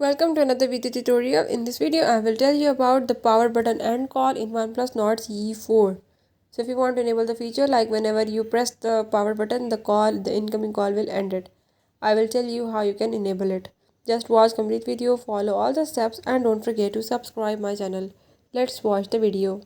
Welcome to another video tutorial. In this video, I will tell you about the power button end call in OnePlus Nord CE4. So if you want to enable the feature, like whenever you press the power button, the incoming call will end it. I will tell you how you can enable it. Just watch complete video, follow all the steps and don't forget to subscribe my channel. Let's watch the video.